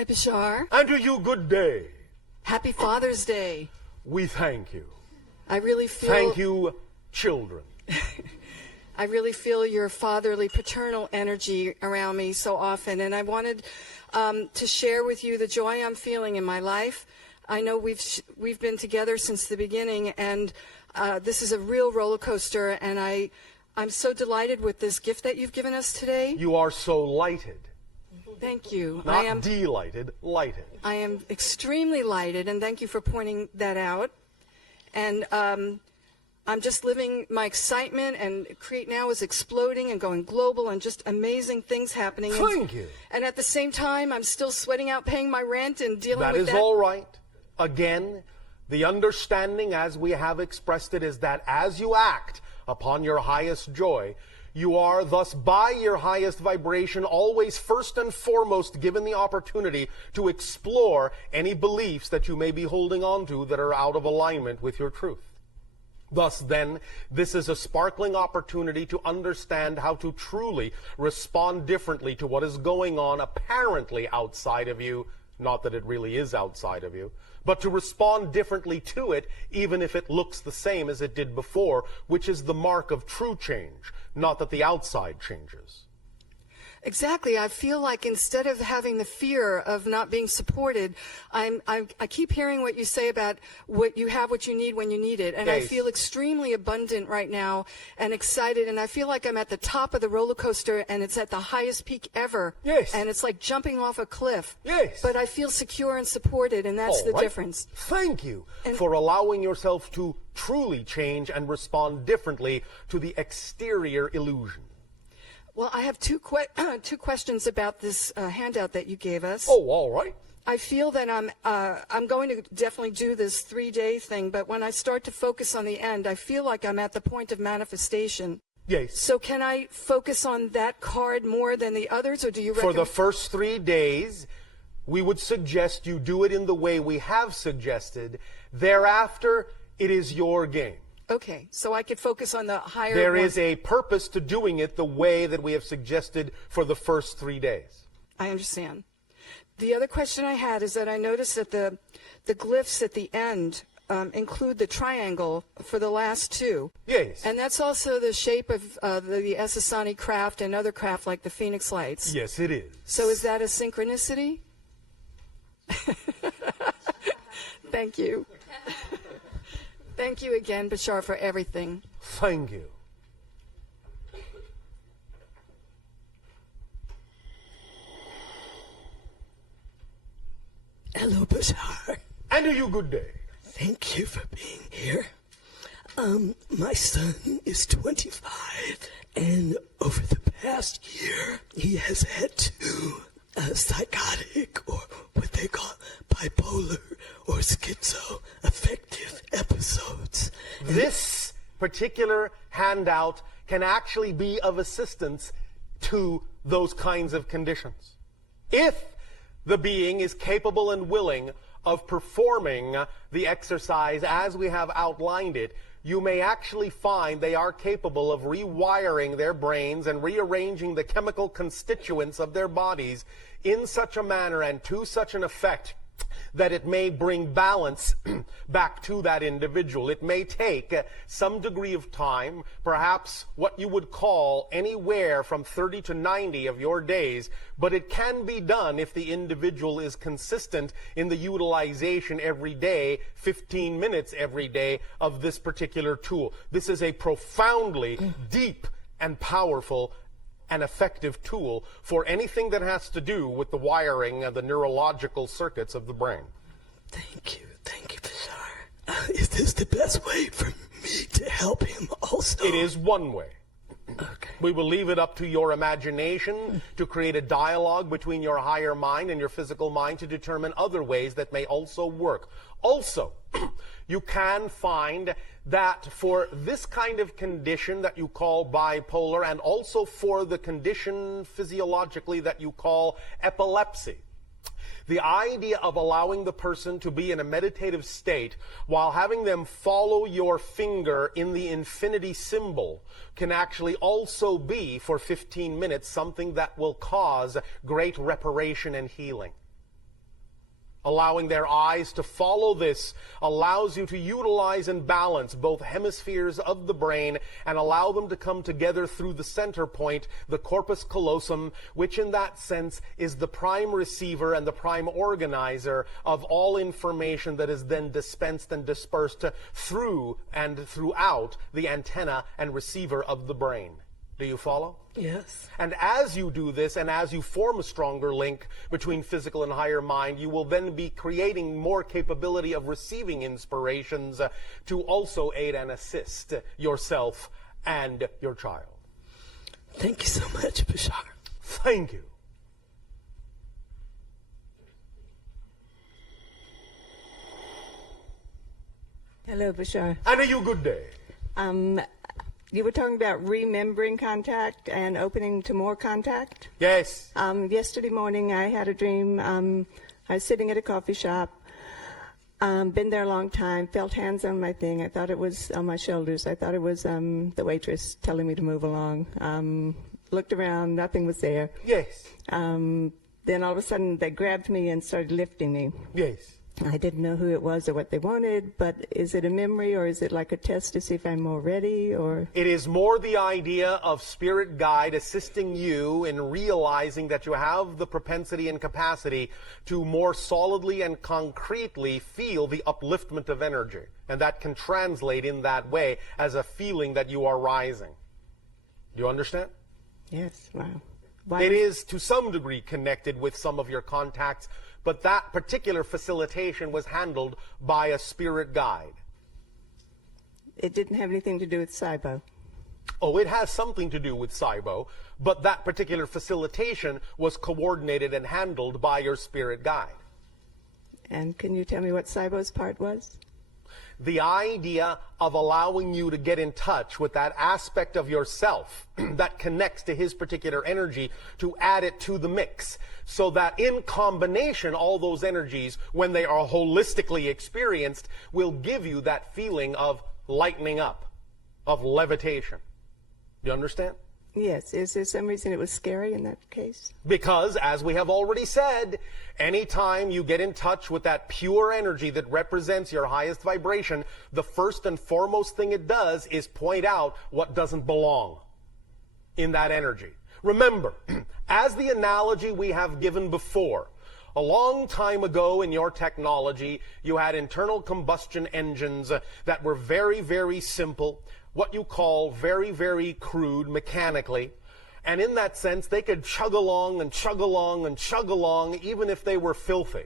Hi, Bashar. And to you, good day. Happy Father's Day. We thank you. I really feel... Thank you, children. I really feel your fatherly, paternal energy around me so often, and I wanted to share with you the joy I'm feeling in my life. I know we've been together since the beginning, and this is a real roller coaster, and I'm so delighted with this gift that you've given us today. You are so lighted. Thank you. Not delighted, lighted. I am extremely lighted, and thank you for pointing that out. And I'm just living my excitement, and Create Now is exploding and going global, and just amazing things happening. Thank you. And at the same time, I'm still sweating out paying my rent and dealing with that. That is all right. Again, the understanding as we have expressed it is that as you act upon your highest joy, you are thus by your highest vibration always first and foremost given the opportunity to explore any beliefs that you may be holding on to that are out of alignment with your truth. Thus, then, this is a sparkling opportunity to understand how to truly respond differently to what is going on apparently outside of you, not that it really is outside of you, but to respond differently to it, even if it looks the same as it did before, which is the mark of true change, not that the outside changes. Exactly. I feel like instead of having the fear of not being supported, I keep hearing what you say about what you have, what you need when you need it. And yes. I feel extremely abundant right now and excited. And I feel like I'm at the top of the roller coaster, and it's at the highest peak ever. Yes. And it's like jumping off a cliff. Yes. But I feel secure and supported, and that's the difference. Thank you for allowing yourself to truly change and respond differently to the exterior illusion. Well, I have two questions about this handout that you gave us. Oh, all right. I feel that I'm going to definitely do this 3-day thing, but when I start to focus on the end, I feel like I'm at the point of manifestation. Yes. So can I focus on that card more than the others, or do you recommend? For the first 3 days, we would suggest you do it in the way we have suggested. Thereafter, it is your game. Okay, so I could focus on the higher There is a purpose to doing it the way that we have suggested for the first 3 days. I understand. The other question I had is that I noticed that the glyphs at the end include the triangle for the last two. Yes. And that's also the shape of the Essassani craft and other craft like the Phoenix Lights. Yes, it is. So is that a synchronicity? Thank you. Thank you again, Bashar, for everything. Thank you. Hello, Bashar. And to you, good day. Thank you for being here. My son is 25, and over the past year, he has had 2 psychotic, or what they call bipolar or schizoaffective episodes. This particular handout can actually be of assistance to those kinds of conditions. If the being is capable and willing of performing the exercise as we have outlined it, you may actually find they are capable of rewiring their brains and rearranging the chemical constituents of their bodies in such a manner and to such an effect that it may bring balance back to that individual. It may take some degree of time, perhaps what you would call anywhere from 30 to 90 of your days, but it can be done if the individual is consistent in the utilization every day, 15 minutes every day, of this particular tool. This is a profoundly deep and powerful an effective tool for anything that has to do with the wiring of the neurological circuits of the brain. Thank you, Bashar. Is this the best way for me to help him also? It is one way. Okay. We will leave it up to your imagination to create a dialogue between your higher mind and your physical mind to determine other ways that may also work. Also, you can find that for this kind of condition that you call bipolar, and also for the condition physiologically that you call epilepsy, the idea of allowing the person to be in a meditative state while having them follow your finger in the infinity symbol can actually also be, for 15 minutes, something that will cause great reparation and healing. Allowing their eyes to follow this allows you to utilize and balance both hemispheres of the brain and allow them to come together through the center point, the corpus callosum, which in that sense is the prime receiver and the prime organizer of all information that is then dispensed and dispersed through and throughout the antenna and receiver of the brain. Do you follow? Yes. And as you do this, and as you form a stronger link between physical and higher mind, you will then be creating more capability of receiving inspirations to also aid and assist yourself and your child. Thank you so much, Bashar. Thank you. Hello, Bashar. And a you good day. You were talking about remembering contact and opening to more contact. Yes. Yesterday morning, I had a dream. I was sitting at a coffee shop. Been there a long time. Felt hands on my thing. I thought it was on my shoulders. I thought it was the waitress telling me to move along. Looked around. Nothing was there. Yes. Then all of a sudden, they grabbed me and started lifting me. Yes. I didn't know who it was or what they wanted, but is it a memory or is it like a test to see if I'm more ready or? It is more the idea of spirit guide assisting you in realizing that you have the propensity and capacity to more solidly and concretely feel the upliftment of energy. And that can translate in that way as a feeling that you are rising. Do you understand? Yes, wow. Why? It is to some degree connected with some of your contacts, but that particular facilitation was handled by a spirit guide. It didn't have anything to do with SIBO. Oh, it has something to do with SIBO, but that particular facilitation was coordinated and handled by your spirit guide. And can you tell me what SIBO's part was? The idea of allowing you to get in touch with that aspect of yourself that connects to his particular energy, to add it to the mix, so that in combination, all those energies, when they are holistically experienced, will give you that feeling of lightening up, of levitation. Do you understand? Yes. Is there some reason it was scary in that case? Because, as we have already said, anytime you get in touch with that pure energy that represents your highest vibration, the first and foremost thing it does is point out what doesn't belong in that energy. Remember, as the analogy we have given before, a long time ago in your technology, you had internal combustion engines that were very, very simple, what you call very, very crude mechanically. And in that sense, they could chug along and chug along and chug along, even if they were filthy.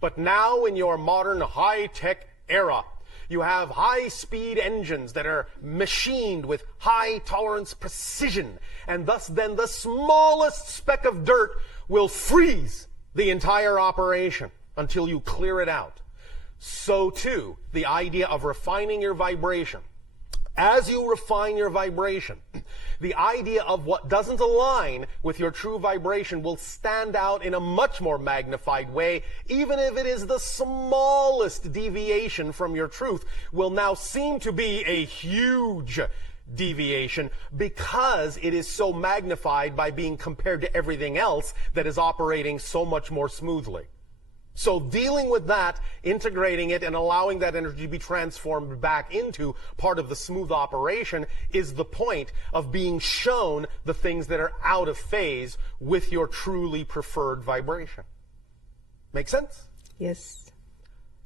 But now in your modern high-tech era, you have high-speed engines that are machined with high-tolerance precision, and thus then the smallest speck of dirt will freeze the entire operation until you clear it out. So too, the idea of refining your vibration. As you refine your vibration, the idea of what doesn't align with your true vibration will stand out in a much more magnified way, even if it is the smallest deviation from your truth, will now seem to be a huge deviation because it is so magnified by being compared to everything else that is operating so much more smoothly. So dealing with that, integrating it, and allowing that energy to be transformed back into part of the smooth operation is the point of being shown the things that are out of phase with your truly preferred vibration. Make sense? Yes.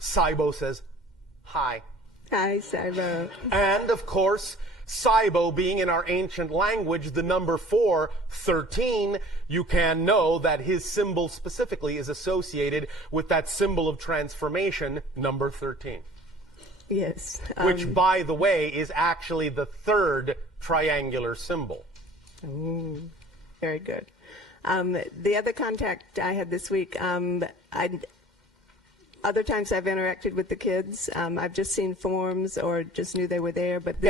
SIBO says, hi. Hi, SIBO. And, of course, SIBO being in our ancient language, the number 4, 13, you can know that his symbol specifically is associated with that symbol of transformation, number 13. Yes. Which, by the way, is actually the 3rd triangular symbol. Ooh, very good. The other contact I had this week, other times I've interacted with the kids. I've just seen forms or just knew they were there, but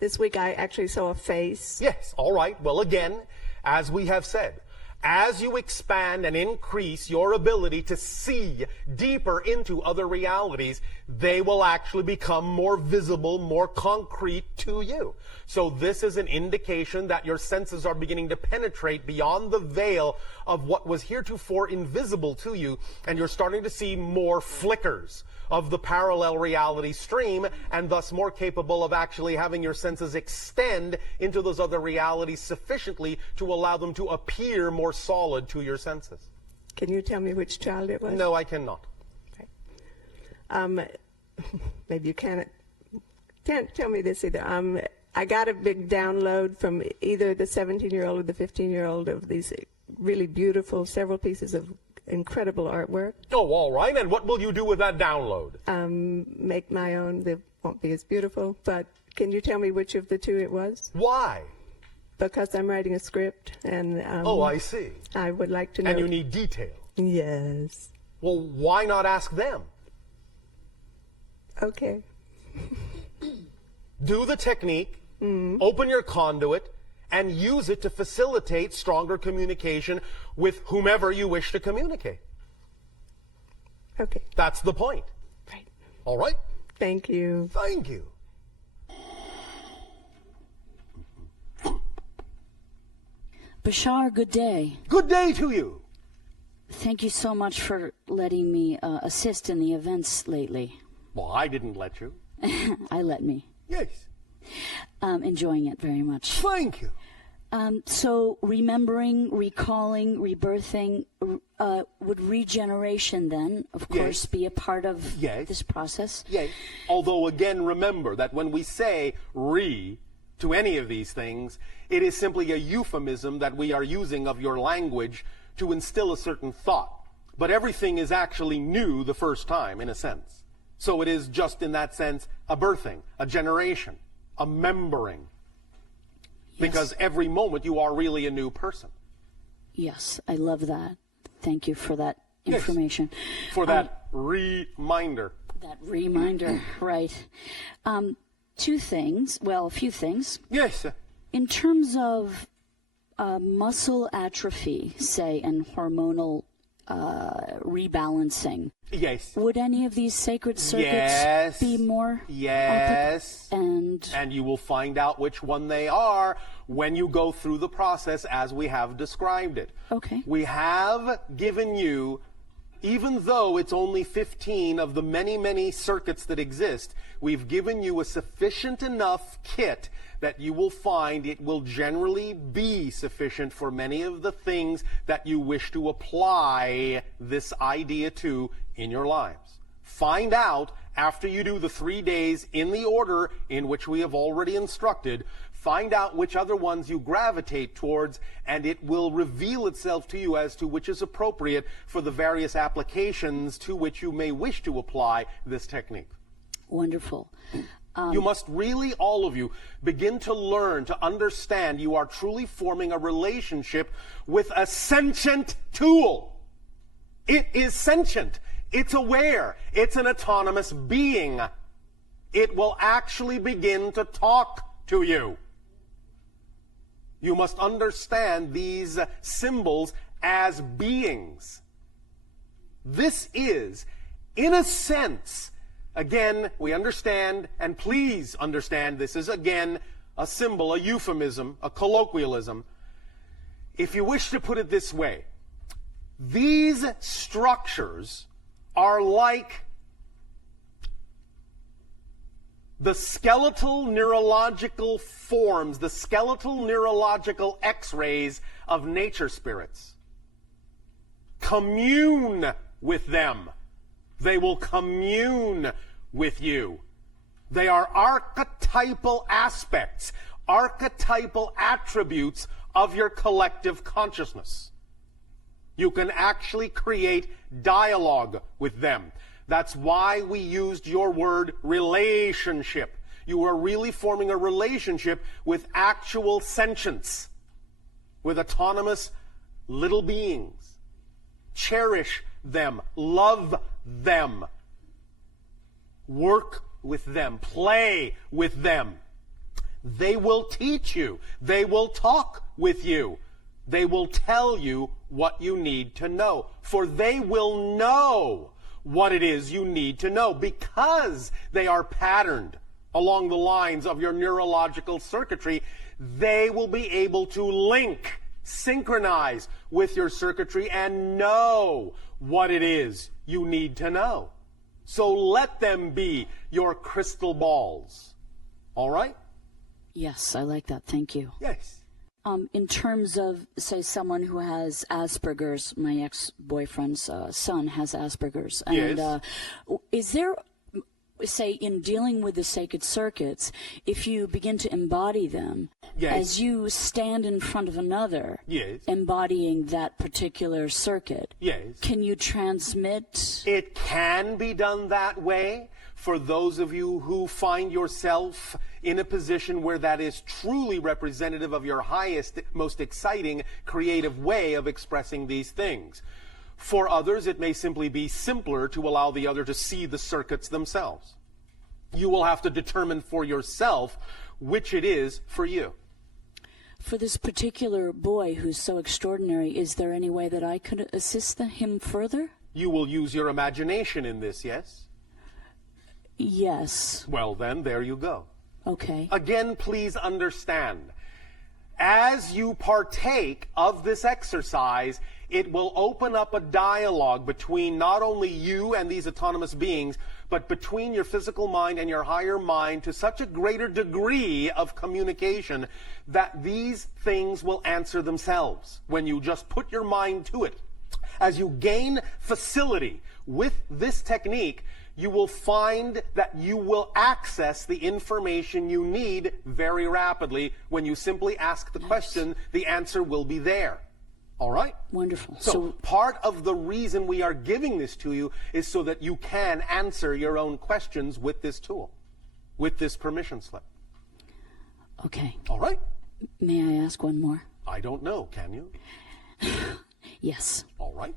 this week I actually saw a face. Yes, all right. Well, again, as we have said, as you expand and increase your ability to see deeper into other realities, they will actually become more visible, more concrete to you. So this is an indication that your senses are beginning to penetrate beyond the veil of what was heretofore invisible to you, and you're starting to see more flickers of the parallel reality stream, and thus more capable of actually having your senses extend into those other realities sufficiently to allow them to appear more solid to your senses. Can you tell me which child it was? No, I cannot. Maybe you can't tell me this either. I got a big download from either the 17-year-old or the 15-year-old of these really beautiful, several pieces of incredible artwork. Oh, all right. And what will you do with that download? Make my own. They won't be as beautiful, but can you tell me which of the two it was? Why? Because I'm writing a script, and Oh, I see. I would like to know. And you need detail. Yes. Well, why not ask them? Okay. Do the technique, open your conduit, and use it to facilitate stronger communication with whomever you wish to communicate. Okay. That's the point. Right. All right? Thank you. Thank you. Bashar, good day. Good day to you. Thank you so much for letting me assist in the events lately. Well, I didn't let you. I let me. Yes. Enjoying it very much. Thank you. So remembering, recalling, rebirthing, would regeneration then, of course, Yes. be a part of Yes. this process? Yes. Although, again, remember that when we say re to any of these things, it is simply a euphemism that we are using of your language to instill a certain thought. But everything is actually new the first time, in a sense. So it is just in that sense a birthing, a generation, a membering. Because every moment you are really a new person. Yes, I love that. Thank you for that Yes. information. For that reminder. That reminder, right. Two things, well, a few things. Yes. In terms of muscle atrophy, say, and hormonal rebalancing, Yes. would any of these sacred circuits Yes. be more? Yes. And you will find out which one they are when you go through the process as we have described it. Okay. We have given you, even though it's only 15 of the many, many circuits that exist, we've given you a sufficient enough kit that you will find it will generally be sufficient for many of the things that you wish to apply this idea to in your lives. Find out after you do the 3 days in the order in which we have already instructed. Find out which other ones you gravitate towards, and it will reveal itself to you as to which is appropriate for the various applications to which you may wish to apply this technique. wonderful. You must really, all of you, begin to learn, to understand you are truly forming a relationship with a sentient tool. It is sentient. It's aware. It's an autonomous being. It will actually begin to talk to you. You must understand these symbols as beings. This is, in a sense, again, we understand, and please understand, this is again a symbol, a euphemism, a colloquialism. If you wish to put it this way, these structures are like the skeletal neurological forms, the skeletal neurological x-rays of nature spirits. Commune with them. They will commune with you. They are archetypal aspects, archetypal attributes of your collective consciousness. You can actually create dialogue with them. That's why we used your word relationship. You are really forming a relationship with actual sentience, with autonomous little beings. Cherish them, love them, work with them, play with them. They will teach you. They will talk with you. They will tell you what you need to know. For they will know what it is you need to know, because they are patterned along the lines of your neurological circuitry. They will be able to link, synchronize with your circuitry and know what it is you need to know. So let them be your crystal balls. All right? Yes, I like that. Thank you. Yes. In terms of, say, someone who has Asperger's, my ex-boyfriend's son has Asperger's. And Yes. Is there, say, in dealing with the sacred circuits, if you begin to embody them, Yes. as you stand in front of another, Yes. embodying that particular circuit, Yes. can you transmit? It can be done that way for those of you who find yourself in a position where that is truly representative of your highest, most exciting, creative way of expressing these things. For others, it may simply be simpler to allow the other to see the circuits themselves. You will have to determine for yourself which it is for you. For this particular boy who's so extraordinary, is there any way that I could assist him further? You will use your imagination in this, yes? Yes. Well then, there you go. Okay. Again, please understand, as you partake of this exercise, it will open up a dialogue between not only you and these autonomous beings, but between your physical mind and your higher mind to such a greater degree of communication that these things will answer themselves when you just put your mind to it. As you gain facility with this technique, you will find that you will access the information you need very rapidly. When you simply ask the question, the answer will be there. All right? Wonderful. So part of the reason we are giving this to you is so that you can answer your own questions with this tool, with this permission slip. Okay. All right? May I ask one more? I don't know. Can you? Yes. All right.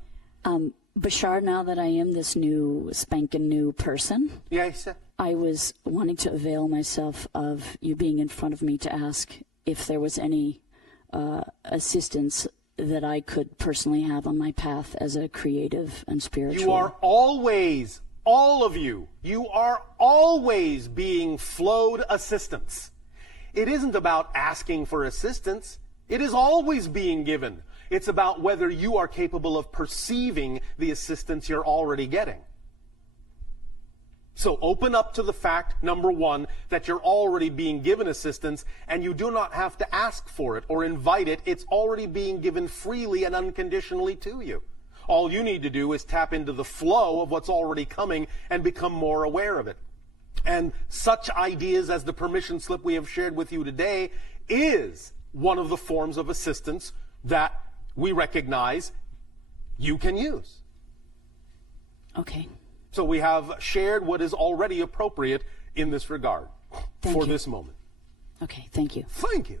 Bashar, now that I am this new, spanking new person, Yes. I was wanting to avail myself of you being in front of me to ask if there was any assistance that I could personally have on my path as a creative and spiritual. You are always, all of you are always being flowed assistance. It isn't about asking for assistance. It is always being given. It's about whether you are capable of perceiving the assistance you're already getting. So open up to the fact, number one, that you're already being given assistance and you do not have to ask for it or invite it. It's already being given freely and unconditionally to you. All you need to do is tap into the flow of what's already coming and become more aware of it. And such ideas as the permission slip we have shared with you today is one of the forms of assistance that we recognize you can use. Okay. So we have shared what is already appropriate in this regard Thank for you. this moment. Okay, thank you. Thank you.